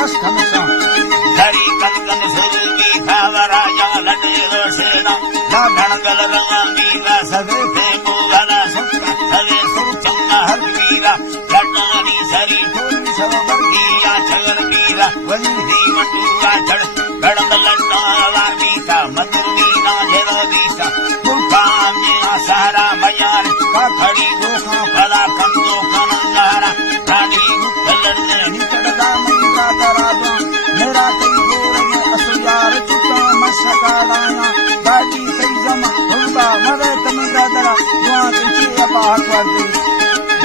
नष्टमसा धरी कंकन सुरगी खावराया लडेलो सेना लाडणगल रंगीला सवे थे मोगला सुक्का सवे सुचंगा हरवीरा जटानी सरी थोड़ी सब वर्गीया चगर वीरा वंदी मंडुआ चढ़ गड़म लन्ना वामीता मंदिरीना जरोदीता मुल्काम्य आसारा मयार काखड़ी गोखा फला कंदो कनंगारा रानी मुखलने निचड़दा मंगा तरादो मेरा कई गोरने असयार चुका मसकालाया गाड़ी कई जमा हुलका मरे कमंगा दरा दुआ तुझे अपार वर्दी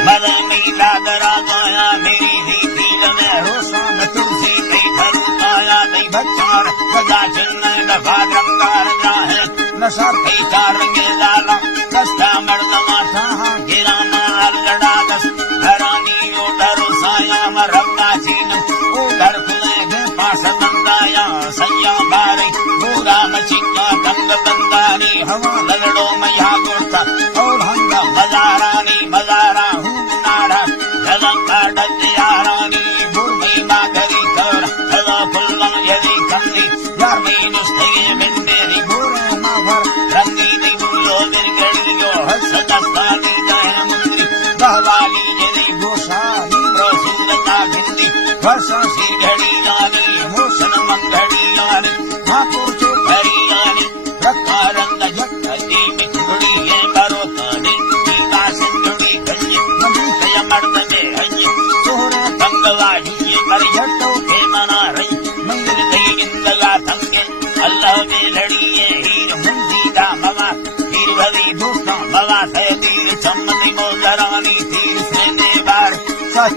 मरे मीला दरा गाया मेरी ही पीर में रोसान तुलसी कई धरू आया कई बच्चार वजा जिन्ने लफा रंगार जाहे नशा कई चारंगे लाला कस्ता मर्दमा था गिरा माल लड़ा दस घरानी ओडरो साया मरम्मा चीन ओडर खुले के पास नंदाया सैया बारे पूरा मचिका गंग बंदानी हवा ललड़ो मैया गोरता और हंगा मजारानी मजारा हूँ नारा जलंगा डजियारानी भूमि मागरी कर सदा फुल्ला यदि कन्नी यार में नुस्ते बिंदेरी भूरे माभर रंगी दी भूलो दिन गड़ियो हसदस्तानी जय मुंद्री गहवाली यदि गोसानी रोसुंदता भिंदी वर्षा सी घड़ी यानी मोसन मंगड़ी यानी ठाकुर चो भरी यानी प्रकारंद जट देवी घुड़ी है करो ताने नीला सिंधुड़ी गंजे मंदिर मर्द में हंजे सोहरे बंगला युये कर यटो के मना रही मंदिर कई इंदला थंगे अल्लाह में लड़िए हीर मुंदी दा मवा हीर भरी दोस्ता मवा थे तीर चम्मदी मोजरानी तीर सेने बार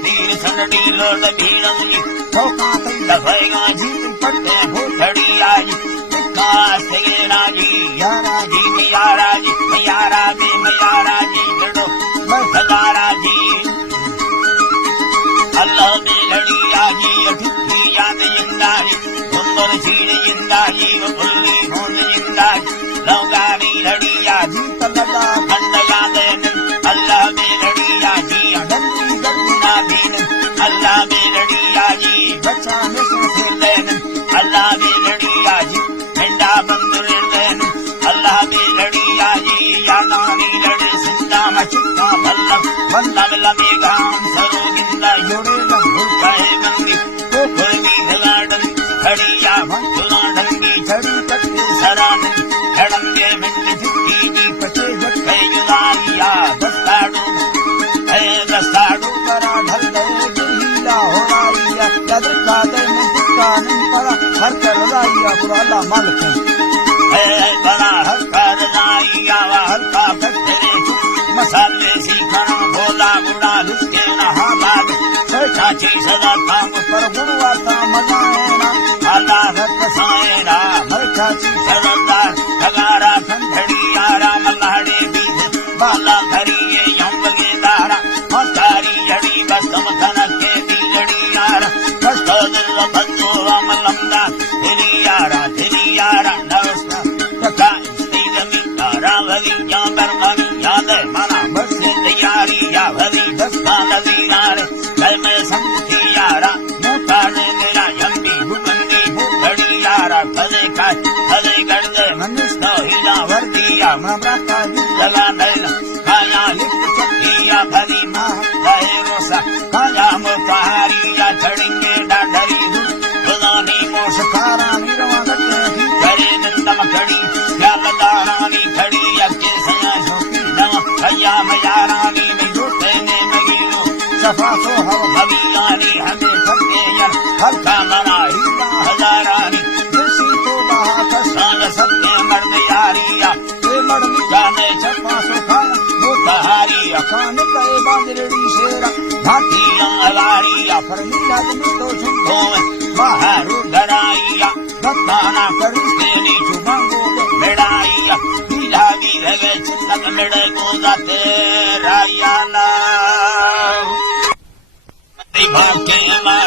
तीर सनडी लोड भीड़ंगी ठोका कई दफेगा जीत पट्टे भूखड़ी आई विकास के राजी यारा जी मियारा जी मियारा जी मियारा जी लड़ो बरसदारा जी अल्लाह में लड़ी आजी अठुकी याद इंदारी उम्र छीड़ इंदारी बुल्ली भून इंदारी लौगारी लड़ी आजी तलगा खंड याद अल्लाह में लड़ी आजी अडंगी गन्ना दीन अल्लाह में लड़ी आजी बच्चा मिशन से लेन अल्लाह में लड़ी आजी पिंडा बंदर लेन अल्लाह में लड़ी आजी यानानी लड़े सिंधा मचुका बल्लम बल्लम लमे गाम सरोगिंदा योड़े भूखाए गंगी तो खुलनी धलाडन खड़िया भंचुना ढंगी छड़ी कट्टे सरानी खड़ंगे मिंड झुकी जी पचे झटके युदारिया दस्ताड़ू करा ढल गए गिरहीला हो राइया यदर कादर में दुक्का नहीं पड़ा हर कर राइया बुराला मालिक है बड़ा हर कर राइया वा हर का कट्टे मसाले सीखना भोला गुड़ा लुस्के नहा बाग चाची सदा थांग पर गुणवाता मजाएना आला रत साएना मर चाची सदा लगारा खंडड़ी यारा मल्हाड़े बीज बाला धरिए यंबगे दारा मस्तारी जड़ी बसम खनक के बीजड़ी यारा कस्तो दिल बंदो अमलमदा तेरी यारा नवस्ता तथा स्त्रीगमी तारा भली जाबर मनी याद मना बस तैयारी या भली दस्ता नदी नारे कल में संगठी यारा मोटाने मेरा यंबी भूखंडी भूखड़ी यारा फले गर्दे मनुष्य हीरा वर्दिया ममरा का जला नैला काया लिप्त चकिया भली माह कहे रोसा काया मोतारिया चढ़ेंगे डाढरी खुदानी मोशकारा निरवा गट्टे करे नंदम खड़ी यालदारानी खड़ी अक्के सया शोकी नवा भैया मयारानी में जोटे ने मगीरो सफा सो हव हवीयानी हमें थके यार हल्का मना हीरा हजारानी दिसी तो बहा कसान सत्य मर्द यारिया ते मर्द जाने छपा सो खाना मोताहारी अखान कहे बांदरड़ी शेरा भाटिया अलारिया फरमीला तुम तो सुनतो बाहर डराइया भक्ताना करिस्ते नीचु मांगो मेड़ाइया ढीला भी रहे चिंतक मेड़े को जाते